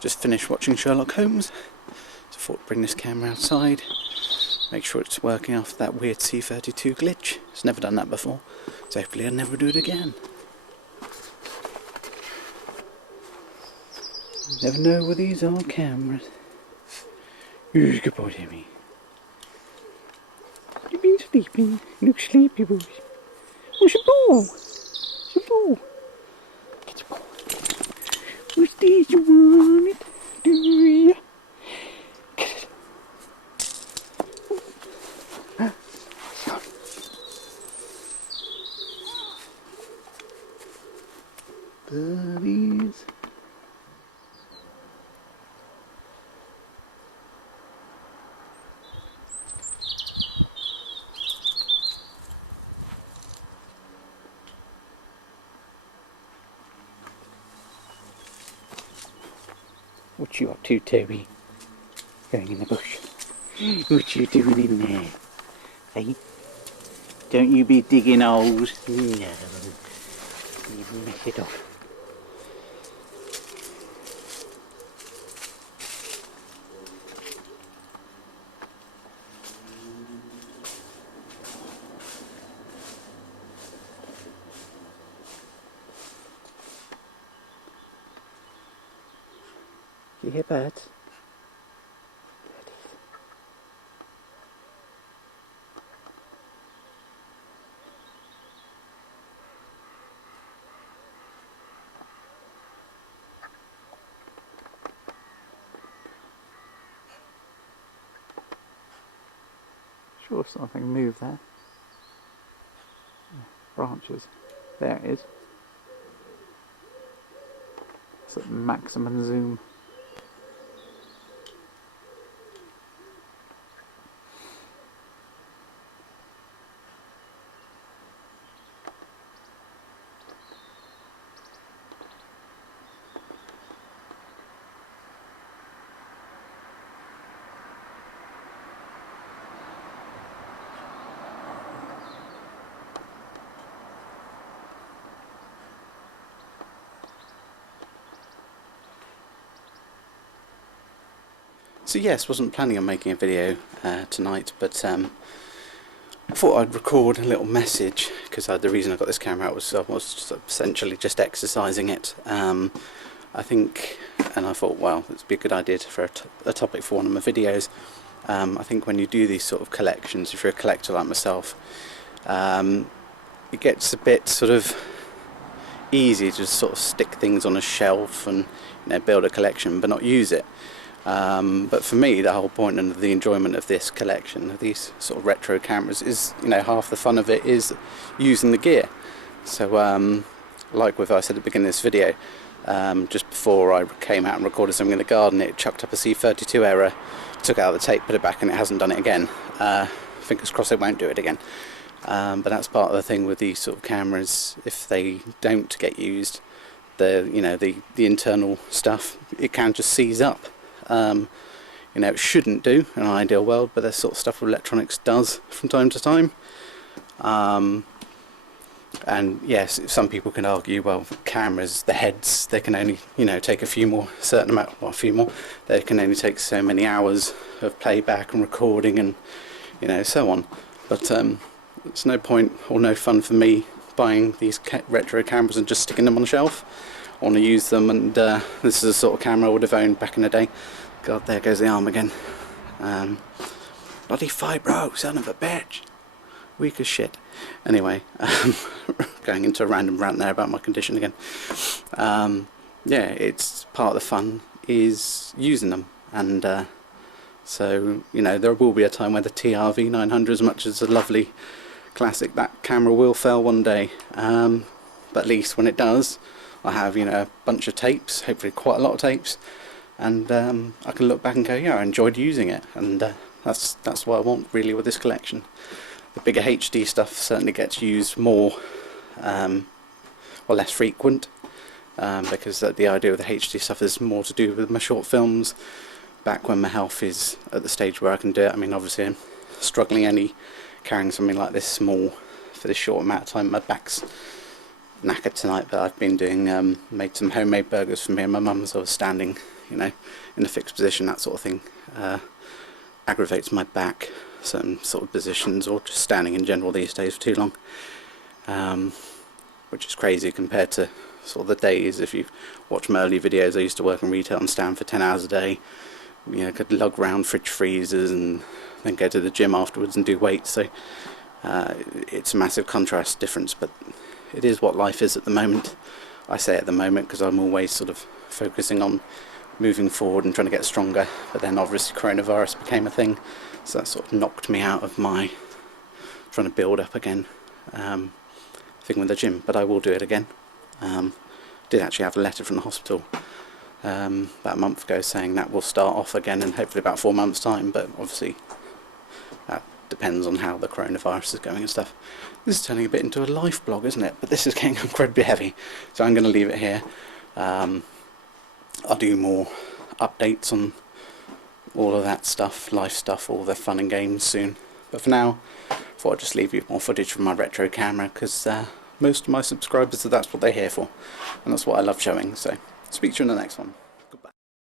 Just finished watching Sherlock Holmes, so I thought I'd bring this camera outside, make sure it's working after that weird C32 glitch. It's never done that before, so hopefully I'll never do it again. Never know with these old cameras. Ooh, good boy, Timmy. You've been sleeping. You look sleepy, boy. What's your ball? What's your ball? Get your ball. What's this you want it? Do ya? Buddies. What you up to, Toby? Going in the bush. What you doing in there? Hey? Don't you be digging holes. No. You mess it off. You hear birds? Sure, something moved there. Branches. There it is. It's at maximum zoom. So yes, wasn't planning on making a video tonight, but I thought I'd record a little message, because the reason I got this camera out was I was just essentially just exercising it. I think, and I thought, well, it'd be a good idea for a topic for one of my videos. I think when you do these sort of collections, if you're a collector like myself, it gets a bit sort of easy to just sort of stick things on a shelf and, you know, build a collection but not use it. But for me, the whole point and the enjoyment of this collection of these sort of retro cameras is, you know, half the fun of it is using the gear. So like I said at the beginning of this video, just before I came out and recorded something in the garden, it chucked up a C32 error, took out the tape, put it back, and it hasn't done it again. Fingers crossed it won't do it again. But that's part of the thing with these sort of cameras. If they don't get used, the internal stuff, it can just seize up. You know, it shouldn't do in an ideal world, but that sort of stuff with electronics does from time to time. And yes, some people can argue, well, cameras, the heads, they can only, you know, take a few more, they can only take so many hours of playback and recording and, you know, so on. But it's no point or no fun for me buying these retro cameras and just sticking them on the shelf. I want to use them, and this is the sort of camera I would have owned back in the day. God, there goes the arm again. Bloody fibro, son of a bitch. Weak as shit. Anyway, going into a random rant there about my condition again. Yeah, it's part of the fun is using them, and so, you know, there will be a time where the TRV 900, as much as a lovely classic, that camera will fail one day. But at least when it does, I have, you know, a bunch of tapes, hopefully quite a lot of tapes, and I can look back and go, yeah, I enjoyed using it, and that's what I want really with this collection. The bigger HD stuff certainly gets used more, or less frequent, because the idea of the HD stuff is more to do with my short films, back when my health is at the stage where I can do it. I mean, obviously I'm struggling carrying something like this small for this short amount of time. My back's knackered tonight, but I've been doing made some homemade burgers for me and my mum, so I was standing, you know, in a fixed position. That sort of thing aggravates my back, certain sort of positions, or just standing in general these days for too long, which is crazy compared to sort of the days. If you watch my early videos, I used to work in retail and stand for 10 hours a day, you know, could lug round fridge freezers and then go to the gym afterwards and do weights. So it's a massive contrast difference, but it is what life is at the moment. I say at the moment because I'm always sort of focusing on moving forward and trying to get stronger, but then obviously coronavirus became a thing, so that sort of knocked me out of my trying to build up again thing with the gym. But I will do it again. Did actually have a letter from the hospital about a month ago saying that will start off again in hopefully about 4 months' time, but obviously that depends on how the coronavirus is going and stuff. This is turning a bit into a life blog, isn't it? But this is getting incredibly heavy, so I'm going to leave it here. I'll do more updates on all of that stuff, life stuff, all the fun and games soon. But for now, I thought I'd just leave you more footage from my retro camera, because most of my subscribers, that's what they're here for, and that's what I love showing. So speak to you in the next one.